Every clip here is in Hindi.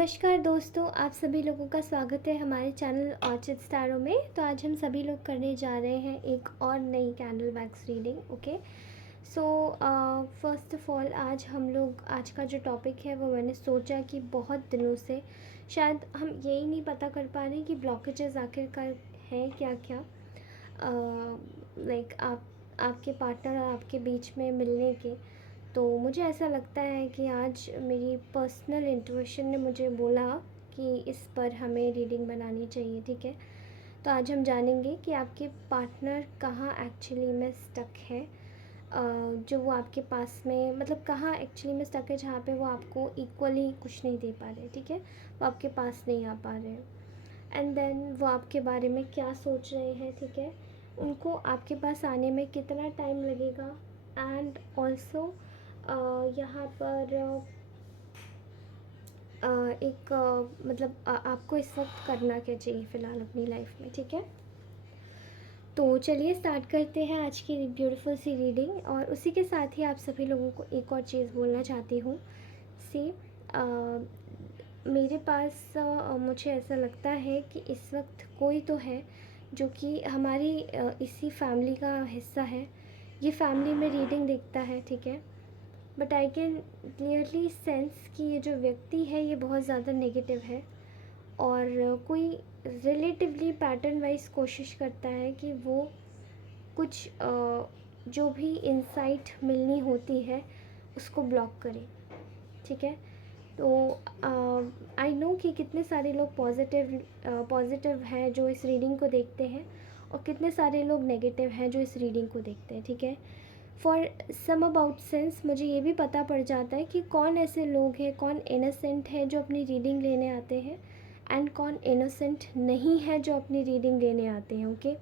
नमस्कार दोस्तों, आप सभी लोगों का स्वागत है हमारे चैनल ऑर्चिड स्टारों में। तो आज हम सभी लोग करने जा रहे हैं एक और नई candle wax reading. Okay, so first of all आज का जो टॉपिक है वो मैंने सोचा कि बहुत दिनों से शायद हम यही नहीं पता कर पा रहे कि ब्लॉकेजेस आखिरकार हैं क्या क्या। लाइक आपके पार्टनर और आपके बीच में मिलने के। तो मुझे ऐसा लगता है कि आज मेरी पर्सनल इंट्यूशन ने मुझे बोला कि इस पर हमें रीडिंग बनानी चाहिए। ठीक है, तो आज हम जानेंगे कि आपके पार्टनर कहाँ एक्चुअली में स्टक है, जो वो आपके पास में मतलब कहाँ एक्चुअली में स्टक है जहाँ पे वो आपको इक्वली कुछ नहीं दे पा रहे। ठीक है, वो आपके पास नहीं आ पा रहे हैं। एंड देन वो आपके बारे में क्या सोच रहे हैं। ठीक है, उनको आपके पास आने में कितना टाइम लगेगा। एंड ऑल्सो यहाँ पर मतलब आपको इस वक्त करना क्या चाहिए फ़िलहाल अपनी लाइफ में। ठीक है, तो चलिए स्टार्ट करते हैं आज की ब्यूटीफुल सी रीडिंग। और उसी के साथ ही आप सभी लोगों को एक और चीज़ बोलना चाहती हूँ। सी मेरे पास मुझे ऐसा लगता है कि इस वक्त कोई तो है जो कि हमारी इसी फैमिली का हिस्सा है। ये फैमिली में रीडिंग देखता है। ठीक है, but I can clearly sense कि ये जो व्यक्ति है ये बहुत ज़्यादा नेगेटिव है और कोई रिलेटिवली पैटर्न वाइज कोशिश करता है कि वो कुछ जो भी इंसाइट मिलनी होती है उसको ब्लॉक करे। ठीक है, तो आई नो कि कितने सारे लोग पॉजिटिव हैं जो इस रीडिंग को देखते हैं और कितने सारे लोग नेगेटिव हैं जो इस रीडिंग को देखते हैं। ठीक है, फॉर सम अबाउट सेंस मुझे ये भी पता पड़ जाता है कि कौन ऐसे लोग हैं, कौन इनोसेंट है जो अपनी रीडिंग लेने आते हैं एंड कौन इनोसेंट नहीं है जो अपनी रीडिंग लेने आते हैं। ओके,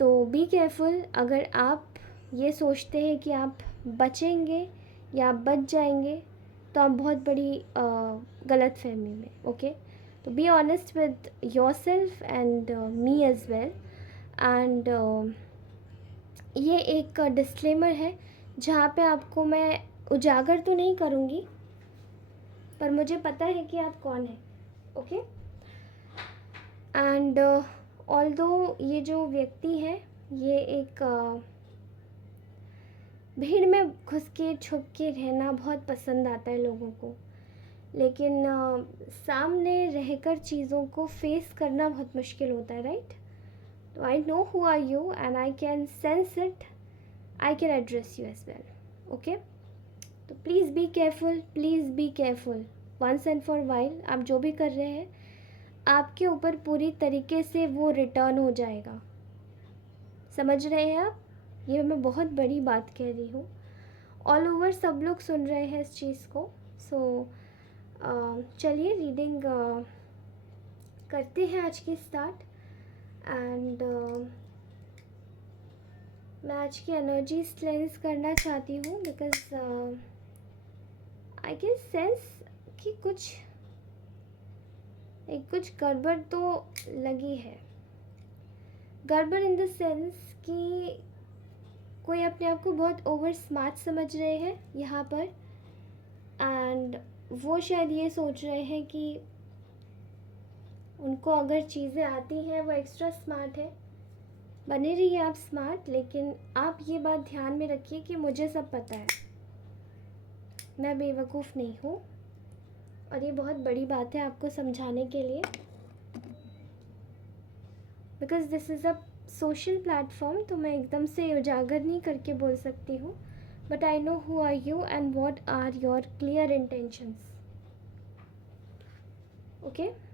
तो बी केयरफुल। अगर आप ये सोचते हैं कि आप बचेंगे या आप बच जाएंगे तो आप बहुत बड़ी गलत फहमी में। ओके, तो be honest with yourself and me as well. And ये एक डिस्क्लेमर है जहाँ पे आपको मैं उजागर तो नहीं करूँगी पर मुझे पता है कि आप कौन हैं। ओके, एंड ऑल्दो ये जो व्यक्ति है ये एक भीड़ में घुस के छुप के रहना बहुत पसंद आता है लोगों को, लेकिन सामने रहकर चीज़ों को फेस करना बहुत मुश्किल होता है। राइट, तो I know who are you and I can sense it. I can address you as well. Okay, तो please be careful, please be careful once and for while. आप जो भी कर रहे हैं आपके ऊपर पूरी तरीके से वो रिटर्न हो जाएगा। समझ रहे हैं आप? ये मैं बहुत बड़ी बात कह रही हूँ, ऑल ओवर सब लोग सुन रहे हैं इस चीज़ को। सो चलिए रीडिंग करते हैं आज की स्टार्ट। एंड मैं आज की एनर्जी क्लेंस करना चाहती हूँ बिकॉज आई कैन सेंस कि कुछ गड़बड़ तो लगी है। गड़बड़ इन द सेंस कि कोई अपने आप को बहुत ओवर स्मार्ट समझ रहे हैं यहाँ पर एंड वो शायद ये सोच रहे हैं कि उनको अगर चीज़ें आती हैं वो एक्स्ट्रा स्मार्ट है। बने रहिए आप स्मार्ट, लेकिन आप ये बात ध्यान में रखिए कि मुझे सब पता है, मैं बेवकूफ़ नहीं हूँ। और ये बहुत बड़ी बात है आपको समझाने के लिए because this is a social platform. तो मैं एकदम से उजागर नहीं करके बोल सकती हूँ, but I know who are you and what are your clear intentions. Okay,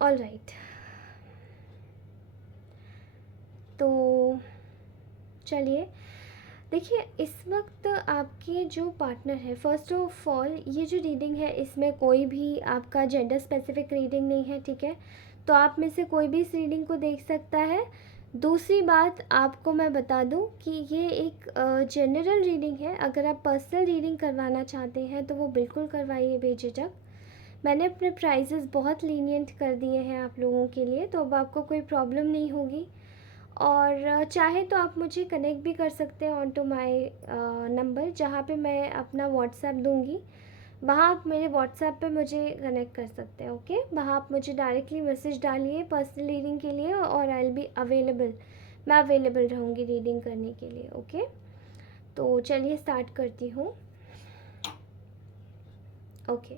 all right. तो चलिए देखिए, इस वक्त आपके जो पार्टनर है, फर्स्ट ऑफ ऑल ये जो रीडिंग है इसमें कोई भी आपका जेंडर स्पेसिफिक रीडिंग नहीं है। ठीक है, तो आप में से कोई भी इस रीडिंग को देख सकता है। दूसरी बात आपको मैं बता दूं कि ये एक जनरल रीडिंग है। अगर आप पर्सनल रीडिंग करवाना चाहते हैं तो वो बिल्कुल करवाइए बेझिझक। मैंने अपने प्राइजेस बहुत लीनियंट कर दिए हैं आप लोगों के लिए, तो अब आपको कोई प्रॉब्लम नहीं होगी। और चाहे तो आप मुझे कनेक्ट भी कर सकते हैं ऑन टू माई नंबर, जहाँ पे मैं अपना व्हाट्सएप दूँगी। वहाँ आप मेरे व्हाट्सएप पे मुझे कनेक्ट कर सकते हैं। ओके, वहाँ आप मुझे डायरेक्टली मैसेज डालिए पर्सनल रीडिंग के लिए, और आई विल बी अवेलेबल, मैं अवेलेबल रहूँगी रीडिंग करने के लिए। ओके, तो चलिए स्टार्ट करती हूँ। ओके,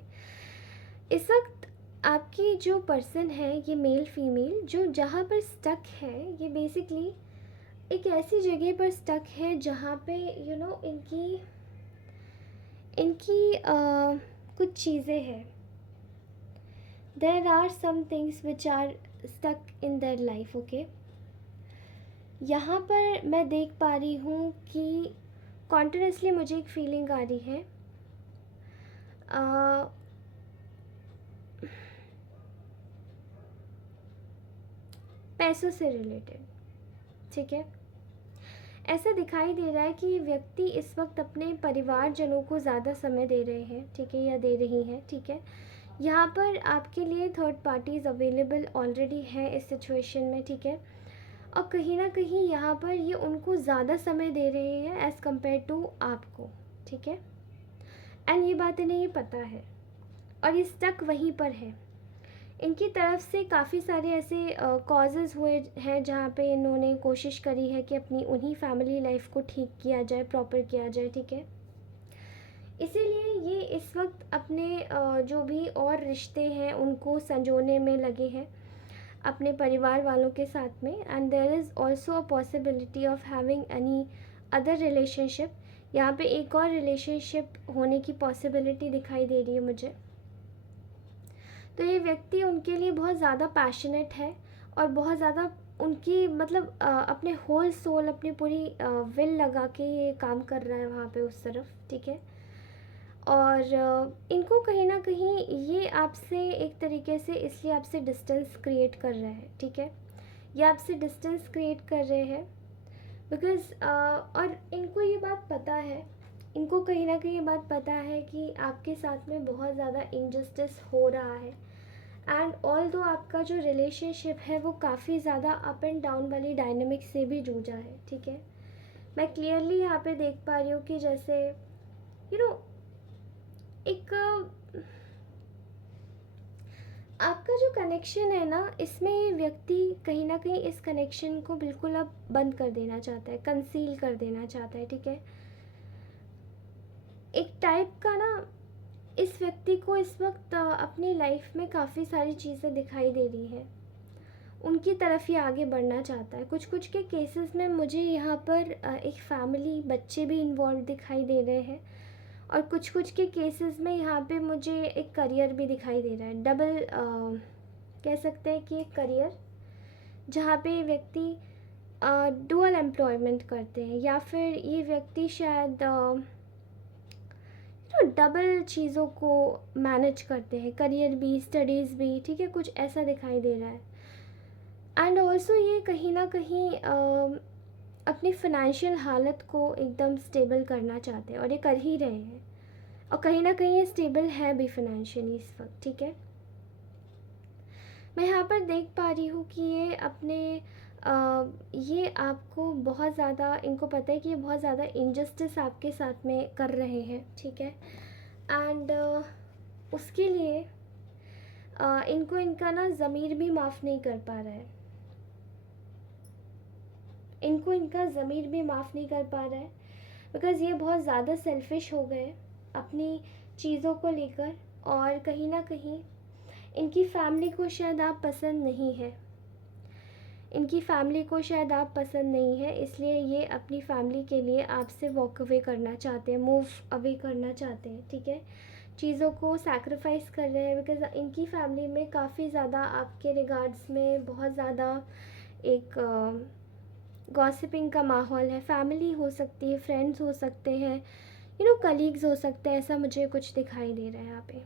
इस वक्त आपकी जो पर्सन है, ये मेल फीमेल, जो जहाँ पर स्टक है, ये बेसिकली एक ऐसी जगह पर स्टक है जहाँ पे इनकी इनकी कुछ चीज़ें हैं। There are some things which are stuck in their life. Okay, यहाँ पर मैं देख पा रही हूँ कि कॉन्टिन्यूसली मुझे एक फीलिंग आ रही है, पैसों से रिलेटेड। ठीक है, ऐसा दिखाई दे रहा है कि ये व्यक्ति इस वक्त अपने परिवारजनों को ज़्यादा समय दे रहे हैं, ठीक है, या दे रही हैं। ठीक है, यहाँ पर आपके लिए थर्ड पार्टीज़ अवेलेबल ऑलरेडी है इस सिचुएशन में। ठीक है, और कहीं ना कहीं यहाँ पर ये उनको ज़्यादा समय दे रहे हैं एज़ कम्पेयर टू आपको। ठीक है, एंड ये बात इन्हें ये पता है, और ये स्टक वहीं पर है। इनकी तरफ से काफ़ी सारे ऐसे कॉजेज़ हुए हैं जहाँ पे इन्होंने कोशिश करी है कि अपनी उन्हीं फैमिली लाइफ को ठीक किया जाए, प्रॉपर किया जाए। ठीक है, इसीलिए ये इस वक्त अपने जो भी और रिश्ते हैं उनको संजोने में लगे हैं अपने परिवार वालों के साथ में। And there is also a possibility of having any other relationship. यहाँ पे एक और रिलेशनशिप होने की पॉसिबिलिटी दिखाई दे रही है मुझे। तो ये व्यक्ति उनके लिए बहुत ज़्यादा पैशनेट है, और बहुत ज़्यादा उनकी मतलब अपने होल सोल, अपनी पूरी विल लगा के ये काम कर रहा है वहाँ पे उस तरफ। ठीक है, और इनको कहीं ना कहीं ये आपसे एक तरीके से इसलिए आपसे डिस्टेंस क्रिएट कर रहा है। ठीक है, ये आपसे डिस्टेंस क्रिएट कर रहे हैं बिकॉज़ और इनको ये बात पता है, इनको कहीं ना कहीं ये बात पता है कि आपके साथ में बहुत ज़्यादा इनजस्टिस हो रहा है। एंड ऑल दो आपका जो रिलेशनशिप है वो काफ़ी ज़्यादा अप एंड डाउन वाली डायनेमिक से भी जूझा है। ठीक है, मैं क्लियरली यहाँ पे देख पा रही हूँ कि जैसे एक आपका जो कनेक्शन है ना, इसमें ये व्यक्ति कहीं ना कहीं इस कनेक्शन को बिल्कुल अब बंद कर देना चाहता है, कंसील कर देना चाहता है। ठीक है, एक टाइप का ना, इस व्यक्ति को इस वक्त अपनी लाइफ में काफ़ी सारी चीज़ें दिखाई दे रही हैं, उनकी तरफ ही आगे बढ़ना चाहता है। कुछ कुछ के केसेस में मुझे यहाँ पर एक फैमिली, बच्चे भी इन्वॉल्व दिखाई दे रहे हैं, और कुछ कुछ के केसेस में यहाँ पे मुझे एक करियर भी दिखाई दे रहा है। डबल कह सकते हैं कि एक करियर जहाँ पे व्यक्ति डुअल एम्प्लॉयमेंट करते हैं, या फिर ये व्यक्ति शायद डबल चीज़ों को मैनेज करते हैं, करियर भी, स्टडीज़ भी। ठीक है, कुछ ऐसा दिखाई दे रहा है। एंड ऑल्सो ये कहीं ना कहीं अपनी फिनेंशियल हालत को एकदम स्टेबल करना चाहते हैं, और ये कर ही रहे हैं, और कहीं ना कहीं ये स्टेबल है भी फिनेंशियली इस वक्त। ठीक है, मैं यहाँ पर देख पा रही हूँ कि ये अपने ये आपको बहुत ज़्यादा, इनको पता है कि ये बहुत ज़्यादा इनजस्टिस आपके साथ में कर रहे हैं। ठीक है, एंड उसके लिए इनको इनका ना ज़मीर भी माफ़ नहीं कर पा रहा है, इनको इनका ज़मीर भी माफ़ नहीं कर पा रहा है, बिकॉज़ ये बहुत ज़्यादा सेल्फिश हो गए अपनी चीज़ों को लेकर, और कहीं ना कहीं इनकी फैमिली को शायद आप पसंद नहीं है, इनकी फैमिली को शायद आप पसंद नहीं है, इसलिए ये अपनी फैमिली के लिए आपसे वॉक अवे करना चाहते हैं, मूव अवे करना चाहते हैं। ठीक है, चीज़ों को सैक्रिफाइस कर रहे हैं, बिकॉज़ इनकी फैमिली में काफ़ी ज़्यादा आपके रिगार्ड्स में बहुत ज़्यादा एक गॉसिपिंग का माहौल है। फैमिली हो सकती है, फ्रेंड्स हो सकते हैं, कलीग्स हो सकते हैं, ऐसा मुझे कुछ दिखाई दे रहा है यहाँ पे।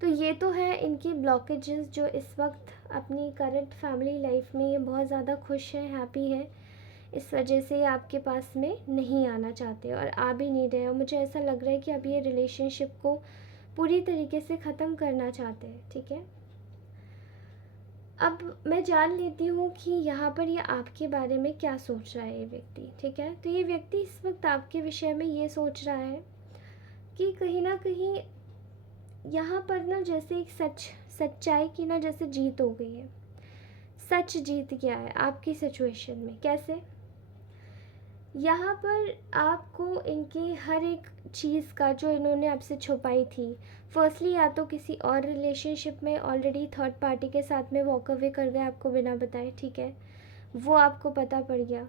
तो ये तो है इनकी ब्लॉकेजेस, जो इस वक्त अपनी करंट फैमिली लाइफ में ये बहुत ज़्यादा खुश है, हैप्पी है, इस वजह से ये आपके पास में नहीं आना चाहते और आ भी नहीं रहे। और मुझे ऐसा लग रहा है कि अब ये रिलेशनशिप को पूरी तरीके से ख़त्म करना चाहते हैं। ठीक है, अब मैं जान लेती हूँ कि यहाँ पर ये आपके बारे में क्या सोच रहा है ये व्यक्ति, ठीक है। तो ये व्यक्ति इस वक्त आपके विषय में ये सोच रहा है कि कहीं ना कहीं यहाँ पर ना जैसे एक सच्चाई की ना जैसे जीत हो गई है। सच जीत गया है आपकी सिचुएशन में। कैसे? यहाँ पर आपको इनकी हर एक चीज़ का जो इन्होंने आपसे छुपाई थी, फर्स्टली या तो किसी और रिलेशनशिप में ऑलरेडी थर्ड पार्टी के साथ में वॉक अवे कर गए आपको बिना बताए, ठीक है, वो आपको पता पड़ गया।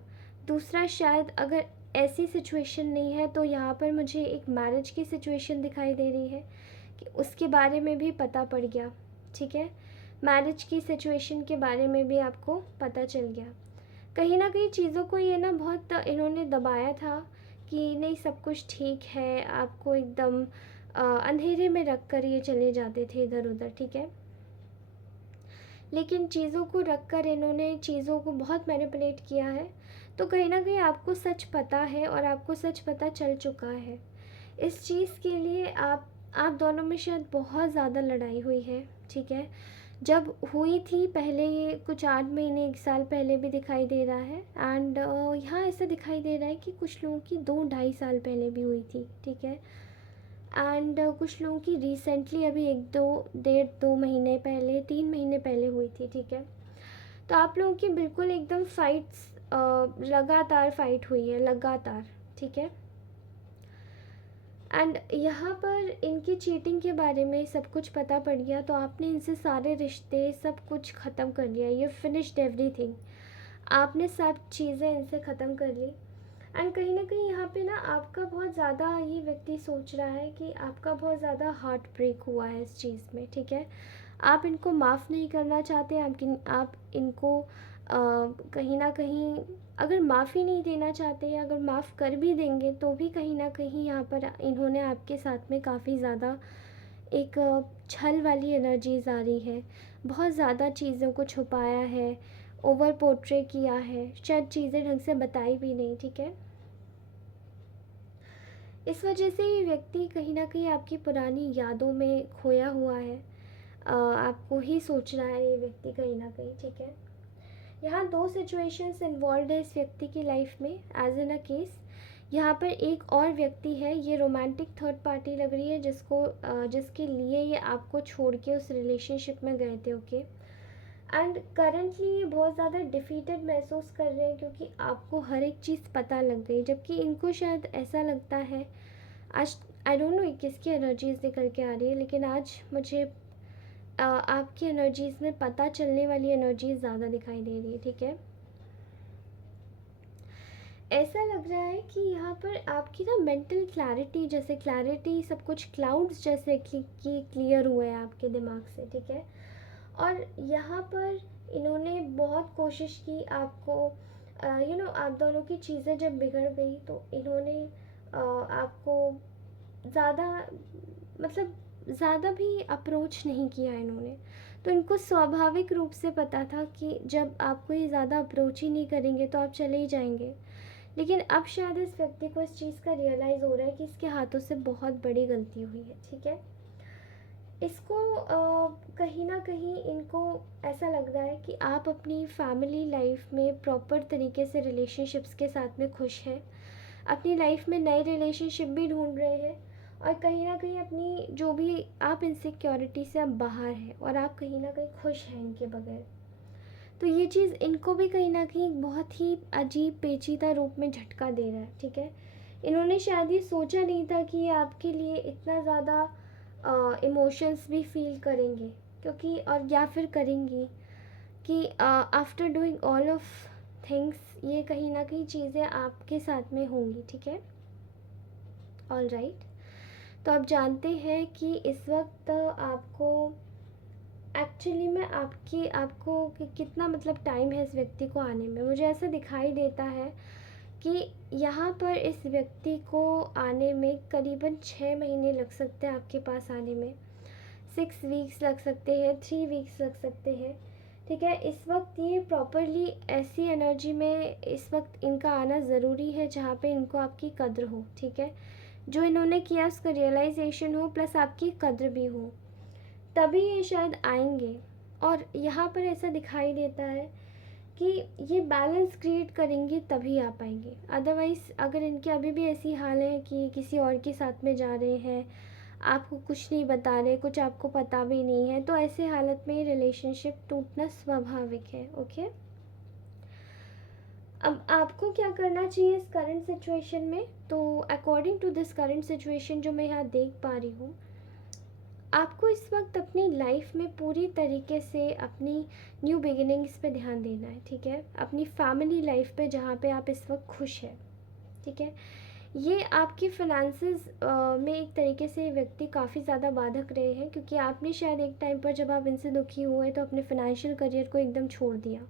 दूसरा, शायद अगर ऐसी सिचुएशन नहीं है तो यहाँ पर मुझे एक मैरिज की सिचुएशन दिखाई दे रही है कि उसके बारे में भी पता पड़ गया, ठीक है। मैरिज की सिचुएशन के बारे में भी आपको पता चल गया। कहीं ना कहीं चीज़ों को ये ना बहुत इन्होंने दबाया था कि नहीं सब कुछ ठीक है, आपको एकदम अंधेरे में रख कर ये चले जाते थे इधर उधर, ठीक है। लेकिन चीज़ों को रख कर इन्होंने चीज़ों को बहुत मैनिपुलेट किया है। तो कहीं ना कहीं आपको सच पता है और आपको सच पता चल चुका है। इस चीज़ के लिए आप दोनों में शायद बहुत ज़्यादा लड़ाई हुई है, ठीक है। जब हुई थी पहले, ये कुछ 8 महीने 1 साल पहले भी दिखाई दे रहा है। एंड यहाँ ऐसा दिखाई दे रहा है कि कुछ लोगों की 2-2.5 साल पहले भी हुई थी, ठीक है। एंड कुछ लोगों की रिसेंटली अभी 1-2 महीने पहले, 3 महीने पहले हुई थी, ठीक है। तो आप लोगों की बिल्कुल एकदम फाइट्स, लगातार फाइट हुई है, लगातार, ठीक है। एंड यहाँ पर इनकी चीटिंग के बारे में सब कुछ पता पड़ गया, तो आपने इनसे सारे रिश्ते सब कुछ ख़त्म कर लिया। ये फिनिश्ड एवरीथिंग, आपने सब चीज़ें इनसे ख़त्म कर ली। एंड कहीं ना कहीं यहाँ पे ना आपका बहुत ज़्यादा, ये व्यक्ति सोच रहा है कि आपका बहुत ज़्यादा हार्ट ब्रेक हुआ है इस चीज़ में, ठीक है। आप इनको माफ़ नहीं करना चाहते, आप इनको कहीं ना कहीं अगर माफ़ी नहीं देना चाहते, या अगर माफ़ कर भी देंगे तो भी कहीं ना कहीं यहाँ पर इन्होंने आपके साथ में काफ़ी ज़्यादा एक छल वाली एनर्जीज आ रही है। बहुत ज़्यादा चीज़ों को छुपाया है, ओवर पोर्ट्रे किया है, शायद चीज़ें ढंग से बताई भी नहीं, ठीक है। इस वजह से ये व्यक्ति कहीं ना कहीं आपकी पुरानी यादों में खोया हुआ है। आपको ही सोच रहा है ये व्यक्ति कहीं ना कहीं, ठीक है। यहाँ 2 सिचुएशंस इन्वॉल्व है इस व्यक्ति की लाइफ में एज इन अ केस। यहाँ पर एक और व्यक्ति है, ये रोमांटिक थर्ड पार्टी लग रही है, जिसके लिए ये आपको छोड़ के उस रिलेशनशिप में गए थे, ओके। एंड करंटली ये बहुत ज़्यादा डिफीटेड महसूस कर रहे हैं क्योंकि आपको हर एक चीज़ पता लग गई, जबकि इनको शायद ऐसा लगता है आज, आई डोंट नो ये किसकी एनर्जीज निकल के आ रही है, लेकिन आज मुझे आपकी एनर्जीज में पता चलने वाली एनर्जीज ज़्यादा दिखाई दे रही है, ठीक है। ऐसा लग रहा है कि यहाँ पर आपकी ना मेंटल क्लैरिटी, जैसे क्लैरिटी सब कुछ क्लाउड्स जैसे कि क्लियर हुए हैं आपके दिमाग से, ठीक है। और यहाँ पर इन्होंने बहुत कोशिश की आपको, आप दोनों की चीज़ें जब बिगड़ गई तो इन्होंने आपको ज़्यादा, मतलब ज़्यादा भी अप्रोच नहीं किया इन्होंने। तो इनको स्वाभाविक रूप से पता था कि जब आपको ये ज़्यादा अप्रोच ही नहीं करेंगे तो आप चले ही जाएंगे। लेकिन अब शायद इस व्यक्ति को इस चीज़ का रियलाइज़ हो रहा है कि इसके हाथों से बहुत बड़ी गलती हुई है, ठीक है। इसको कहीं ना कहीं इनको ऐसा लग रहा है कि आप अपनी फैमिली लाइफ में प्रॉपर तरीके से रिलेशनशिप्स के साथ में खुश हैं, अपनी लाइफ में नए रिलेशनशिप भी ढूंढ रहे हैं, और कहीं ना कहीं अपनी जो भी आप इनसिक्योरिटी से आप बाहर हैं और आप कहीं ना कहीं खुश हैं इनके बगैर। तो ये चीज़ इनको भी कहीं ना कहीं एक बहुत ही अजीब पेचीदा रूप में झटका दे रहा है, ठीक है। इन्होंने शायद ये सोचा नहीं था कि ये आपके लिए इतना ज़्यादा इमोशंस भी फील करेंगे, क्योंकि और या फिर करेंगी कि after doing all of things ये कहीं ना कहीं चीज़ें आपके साथ में होंगी, ठीक है। All right. तो आप जानते हैं कि इस वक्त आपको एक्चुअली में आपको कितना मतलब टाइम है इस व्यक्ति को आने में। मुझे ऐसा दिखाई देता है कि यहाँ पर इस व्यक्ति को आने में करीबन 6 महीने लग सकते हैं आपके पास आने में। 6 वीक्स लग सकते हैं, 3 वीक्स लग सकते हैं, ठीक है। इस वक्त ये प्रॉपरली ऐसी एनर्जी में इस वक्त इनका आना ज़रूरी है जहाँ पे इनको आपकी कद्र हो, ठीक है। जो इन्होंने किया उसका रियलाइजेशन हो, प्लस आपकी कद्र भी हो, तभी ये शायद आएंगे। और यहाँ पर ऐसा दिखाई देता है कि ये बैलेंस क्रिएट करेंगे तभी आ पाएंगे। अदरवाइज़ अगर इनके अभी भी ऐसी हाल है कि किसी और के साथ में जा रहे हैं, आपको कुछ नहीं बता रहे, कुछ आपको पता भी नहीं है, तो ऐसे हालत में रिलेशनशिप टूटना स्वाभाविक है। ओके, अब आपको क्या करना चाहिए इस करंट सिचुएशन में? तो according to this current situation जो मैं यहाँ देख पा रही हूँ, आपको इस वक्त अपनी लाइफ में पूरी तरीके से अपनी न्यू बिगिनिंग्स पे ध्यान देना है, ठीक है? अपनी फैमिली लाइफ पे जहाँ पे आप इस वक्त खुश हैं, ठीक है? ये आपकी फिनेंसेस में एक तरीके से व्यक्ति काफ़ी ज़्यादा बाधक रहे हैं, क्योंकि आपने शायद एक टाइम पर जब आप इनसे दुखी हुए तो अपने फाइनेंशियल करियर को एकदम छोड़ दिया,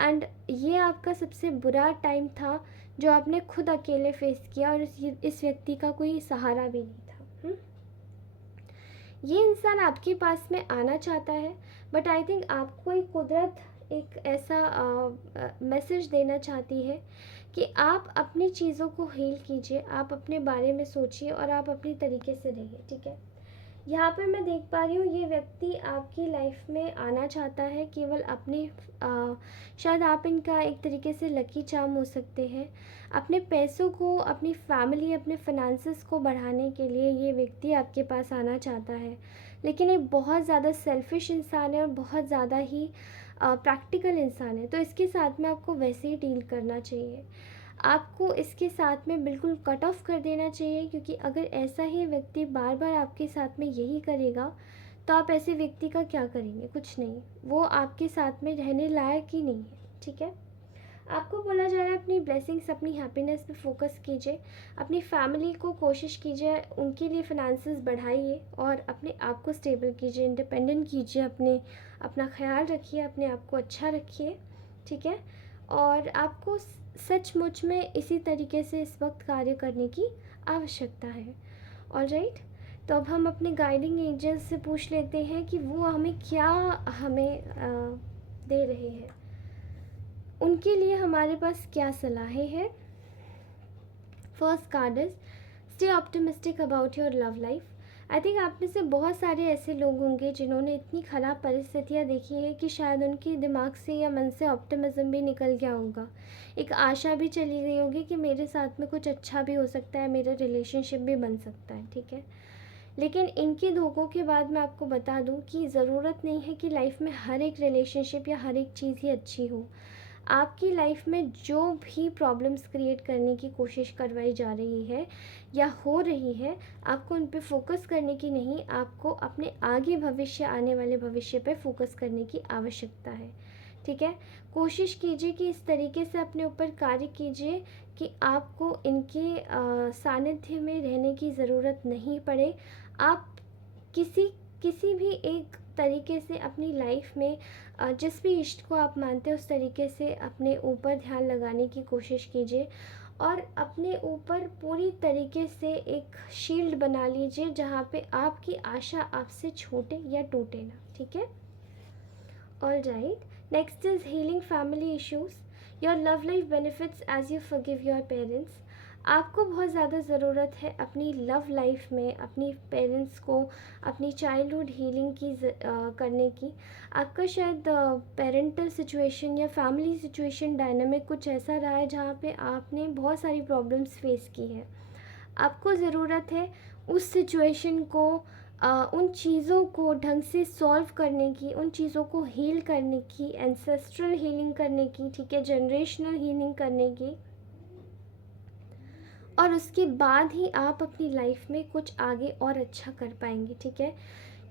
एंड ये आपका सबसे बुरा टाइम था जो आपने खुद अकेले फेस किया, और इस व्यक्ति का कोई सहारा भी नहीं था। ये इंसान आपके पास में आना चाहता है, बट आई थिंक आपको एक कुदरत एक ऐसा मैसेज देना चाहती है कि आप अपनी चीज़ों को हील कीजिए, आप अपने बारे में सोचिए और आप अपनी तरीके से रहिए, ठीक है? यहाँ पर मैं देख पा रही हूँ ये व्यक्ति आपकी लाइफ में आना चाहता है केवल अपने शायद आप इनका एक तरीके से लकी चार्म हो सकते हैं। अपने पैसों को, अपनी फैमिली, अपने फाइनेंसेस को बढ़ाने के लिए ये व्यक्ति आपके पास आना चाहता है, लेकिन एक बहुत ज़्यादा सेल्फिश इंसान है और बहुत ज़्यादा ही प्रैक्टिकल इंसान है। तो इसके साथ में आपको वैसे ही डील करना चाहिए, आपको इसके साथ में बिल्कुल कट ऑफ कर देना चाहिए, क्योंकि अगर ऐसा ही व्यक्ति बार बार आपके साथ में यही करेगा तो आप ऐसे व्यक्ति का क्या करेंगे? कुछ नहीं, वो आपके साथ में रहने लायक ही नहीं है, ठीक है? आपको बोला जा रहा है अपनी ब्लेसिंग्स, अपनी हैप्पीनेस पे फोकस कीजिए, अपनी फैमिली को कोशिश कीजिए, उनके लिए फिनेंसेस बढ़ाइए और अपने आप को स्टेबल कीजिए, इंडिपेंडेंट कीजिए, अपना ख्याल रखिए, अपने आप को अच्छा रखिए, ठीक है? और आपको सचमुच में इसी तरीके से इस वक्त कार्य करने की आवश्यकता है। ऑलराइट, तो अब हम अपने गाइडिंग एंजल्स से पूछ लेते हैं कि वो हमें क्या दे रहे हैं, उनके लिए हमारे पास क्या सलाहें हैं। First card is stay optimistic about your love life. I think आप में से बहुत सारे ऐसे लोग होंगे जिन्होंने इतनी ख़राब परिस्थितियाँ देखी हैं कि शायद उनके दिमाग से या मन से ऑप्टिमिज्म भी निकल गया होगा, एक आशा भी चली गई होगी कि मेरे साथ में कुछ अच्छा भी हो सकता है, मेरा रिलेशनशिप भी बन सकता है, ठीक है? लेकिन इनके धोखों के बाद मैं आपको बता दूं कि ज़रूरत नहीं है कि लाइफ में हर एक रिलेशनशिप या हर एक चीज़ ही अच्छी हो। आपकी लाइफ में जो भी प्रॉब्लम्स क्रिएट करने की कोशिश करवाई जा रही है या हो रही है, आपको उन पे फोकस करने की नहीं, आपको अपने आगे भविष्य, आने वाले भविष्य पे फोकस करने की आवश्यकता है, ठीक है? कोशिश कीजिए कि इस तरीके से अपने ऊपर कार्य कीजिए कि आपको इनके सानिध्य में रहने की ज़रूरत नहीं पड़े। आप किसी भी एक तरीके से अपनी लाइफ में जिस भी इष्ट को आप मानते हैं उस तरीके से अपने ऊपर ध्यान लगाने की कोशिश कीजिए और अपने ऊपर पूरी तरीके से एक शील्ड बना लीजिए जहाँ पे आपकी आशा आपसे छूटे या टूटे ना, ठीक है? All right, next is healing family issues. Your love life benefits as you forgive your parents. आपको बहुत ज़्यादा ज़रूरत है अपनी लव लाइफ में अपनी पेरेंट्स को, अपनी चाइल्डहुड हीलिंग करने की। आपका शायद पेरेंटल सिचुएशन या फैमिली सिचुएशन डायनामिक कुछ ऐसा रहा है जहाँ पे आपने बहुत सारी प्रॉब्लम्स फेस की है। आपको ज़रूरत है उस सिचुएशन को, उन चीज़ों को ढंग से सॉल्व करने की, उन चीज़ों को हील करने की, एंसेस्ट्रल हीलिंग करने की, ठीक है, जनरेशनल हीलिंग करने की, और उसके बाद ही आप अपनी लाइफ में कुछ आगे और अच्छा कर पाएंगे, ठीक है?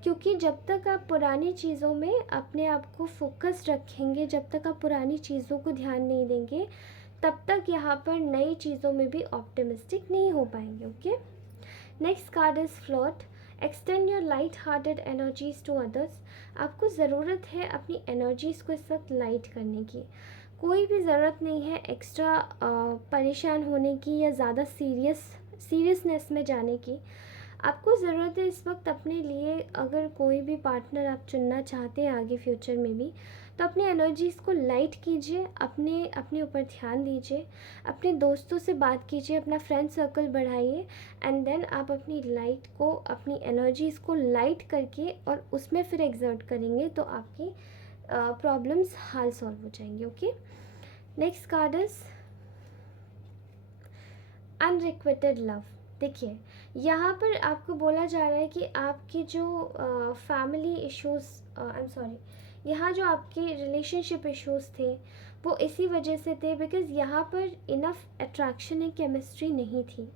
क्योंकि जब तक आप पुरानी चीज़ों में अपने आप को फोकस रखेंगे, जब तक आप पुरानी चीज़ों को ध्यान नहीं देंगे, तब तक यहाँ पर नई चीज़ों में भी ऑप्टिमिस्टिक नहीं हो पाएंगे। Okay, next card is flirt. Extend your light hearted energies to others. आपको ज़रूरत है अपनी एनर्जीज़ को इस वक्त लाइट करने की। कोई भी ज़रूरत नहीं है एक्स्ट्रा परेशान होने की या ज़्यादा सीरियसनेस में जाने की। आपको ज़रूरत है इस वक्त अपने लिए, अगर कोई भी पार्टनर आप चुनना चाहते हैं आगे फ्यूचर में भी, तो अपनी एनर्जीज़ को लाइट कीजिए, अपने अपने ऊपर ध्यान दीजिए, अपने दोस्तों से बात कीजिए, अपना फ्रेंड सर्कल बढ़ाइए, एंड देन आप अपनी लाइट को, अपनी एनर्जीज़ को लाइट करके और उसमें फिर एग्जर्ट करेंगे तो आपकी प्रॉब्लम्स हाल सॉल्व हो जाएंगे। Okay, next card is unrequited love. देखिए, यहाँ पर आपको बोला जा रहा है कि आपकी जो family issues, I am sorry, यहाँ जो आपके रिलेशनशिप इश्यूज़ थे वो इसी वजह से थे बिकॉज़ यहाँ पर इनफ अट्रैक्शन है, केमिस्ट्री नहीं थी,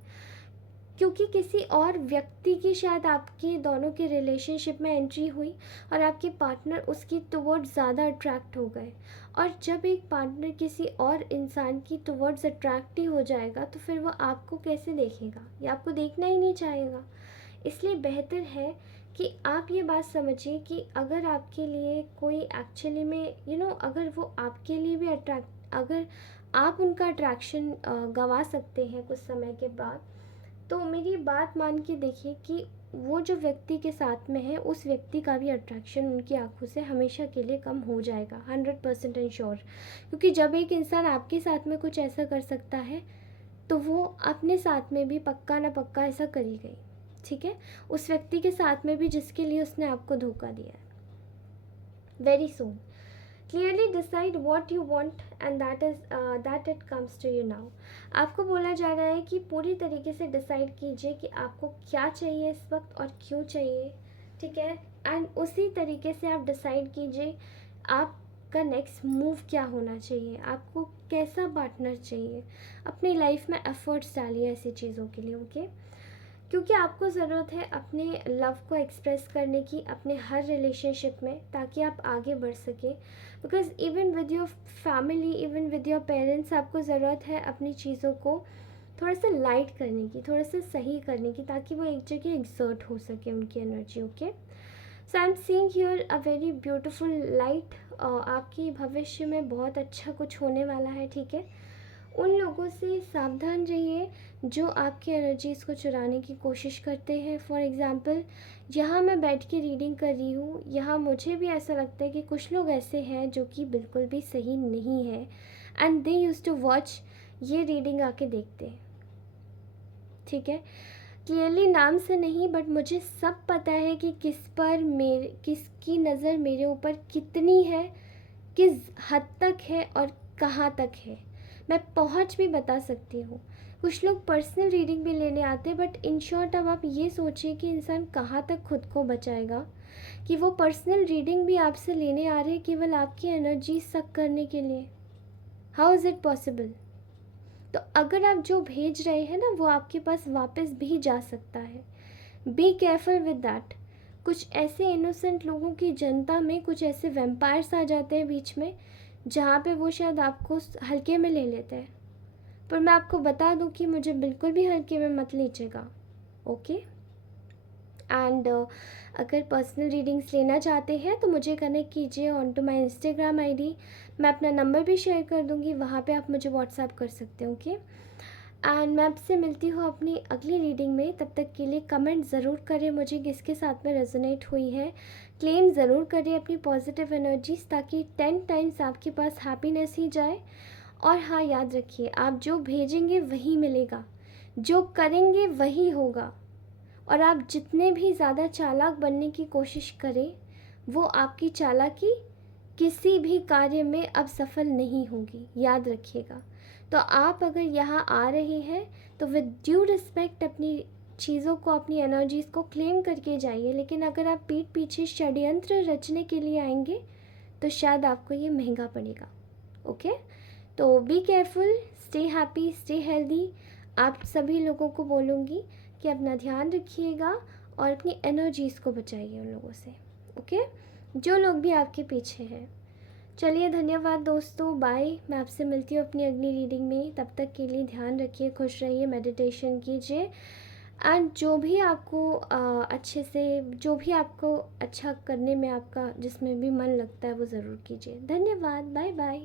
क्योंकि किसी और व्यक्ति की शायद आपके दोनों के रिलेशनशिप में एंट्री हुई और आपके पार्टनर उसकी टुवर्ड्स ज़्यादा अट्रैक्ट हो गए। और जब एक पार्टनर किसी और इंसान की टुवर्ड्स अट्रैक्ट ही हो जाएगा तो फिर वो आपको कैसे देखेगा, या आपको देखना ही नहीं चाहेगा। इसलिए बेहतर है कि आप ये बात समझिए कि अगर आपके लिए कोई एक्चुअली में अगर वो आपके लिए भी अगर आप उनका अट्रैक्शन गंवा सकते हैं कुछ समय के बाद, तो मेरी बात मान के देखिए कि वो जो व्यक्ति के साथ में है उस व्यक्ति का भी अट्रैक्शन उनकी आंखों से हमेशा के लिए कम हो जाएगा, 100% इंश्योर। क्योंकि जब एक इंसान आपके साथ में कुछ ऐसा कर सकता है तो वो अपने साथ में भी पक्का ना पक्का ऐसा कर ही गई, ठीक है, उस व्यक्ति के साथ में भी जिसके लिए उसने आपको धोखा दिया है। Very soon clearly decide what you want and that it comes to you now. आपको बोला जा रहा है कि पूरी तरीके से डिसाइड कीजिए कि आपको क्या चाहिए इस वक्त और क्यों चाहिए, ठीक है, एंड उसी तरीके से आप डिसाइड कीजिए आपका नेक्स्ट मूव क्या होना चाहिए, आपको कैसा पार्टनर चाहिए। अपनी लाइफ में एफर्ट्स डालिए ऐसी चीज़ों के लिए। ओके, क्योंकि आपको ज़रूरत है अपने लव को एक्सप्रेस करने की अपने हर रिलेशनशिप में, ताकि आप आगे बढ़ सकें। Because even with your family, even with your parents, आपको ज़रूरत है अपनी चीज़ों को थोड़ा सा लाइट करने की, थोड़ा सा सही करने की, ताकि वो एक जगह एक्सर्ट हो सके उनकी energy. Okay, so I am seeing here a very beautiful light. आपकी भविष्य में बहुत अच्छा कुछ होने वाला है, ठीक है। उन लोगों से सावधान रहिए जो आपकी एनर्जीज़ को चुराने की कोशिश करते हैं। फॉर एग्ज़ाम्पल, यहाँ मैं बैठ के रीडिंग कर रही हूँ, यहाँ मुझे भी ऐसा लगता है कि कुछ लोग ऐसे हैं जो कि बिल्कुल भी सही नहीं है, and they use to watch ये रीडिंग आके देखते हैं, ठीक है। क्लियरली नाम से नहीं, बट मुझे सब पता है कि किसकी नज़र मेरे ऊपर कितनी है, किस हद तक है और कहाँ तक है, मैं पहुँच भी बता सकती हूँ। कुछ लोग पर्सनल रीडिंग भी लेने आते हैं, बट इन शॉर्ट अब आप ये सोचिए कि इंसान कहाँ तक खुद को बचाएगा कि वो पर्सनल रीडिंग भी आपसे लेने आ रहे हैं केवल आपकी एनर्जी सक करने के लिए। How is it possible? तो अगर आप जो भेज रहे हैं ना वो आपके पास वापस भी जा सकता है। Be careful with that. कुछ ऐसे इनोसेंट लोगों की जनता में कुछ ऐसे वेम्पायर्स आ जाते हैं बीच में, जहाँ पे वो शायद आपको हल्के में ले लेते हैं, पर मैं आपको बता दूं कि मुझे बिल्कुल भी हल्के में मत लीजिएगा। ओके, एंड अगर पर्सनल रीडिंग्स लेना चाहते हैं तो मुझे कनेक्ट कीजिए on to my Instagram ID। मैं अपना नंबर भी शेयर कर दूँगी, वहाँ पे आप मुझे व्हाट्सएप कर सकते हो। ओके, एंड मैं आपसे मिलती हूँ अपनी अगली रीडिंग में। तब तक के लिए कमेंट ज़रूर करें मुझे किसके साथ में रेजोनेट हुई है, क्लेम ज़रूर करें अपनी पॉजिटिव एनर्जीज, ताकि 10 टाइम्स आपके पास हैप्पीनेस ही जाए। और हाँ, याद रखिए, आप जो भेजेंगे वही मिलेगा, जो करेंगे वही होगा, और आप जितने भी ज़्यादा चालाक बनने की कोशिश करें वो आपकी चालाकी किसी भी कार्य में अब सफल नहीं होगी, याद रखिएगा। तो आप अगर यहाँ आ रहे हैं तो विद ड्यू रिस्पेक्ट अपनी चीज़ों को, अपनी एनर्जीज़ को क्लेम करके जाइए, लेकिन अगर आप पीठ पीछे षड्यंत्र रचने के लिए आएंगे तो शायद आपको ये महंगा पड़ेगा। ओके, तो be careful, stay happy, stay healthy. आप सभी लोगों को बोलूँगी कि अपना ध्यान रखिएगा और अपनी एनर्जीज़ को बचाइए उन लोगों से। ओके, जो लोग भी आपके पीछे हैं। चलिए, धन्यवाद दोस्तों, बाय। मैं आपसे मिलती हूँ अपनी अगली रीडिंग में। तब तक के लिए ध्यान रखिए, खुश रहिए, मेडिटेशन कीजिए, एंड जो भी आपको जो भी आपको अच्छा करने में आपका जिसमें भी मन लगता है वो ज़रूर कीजिए। धन्यवाद, बाय बाय।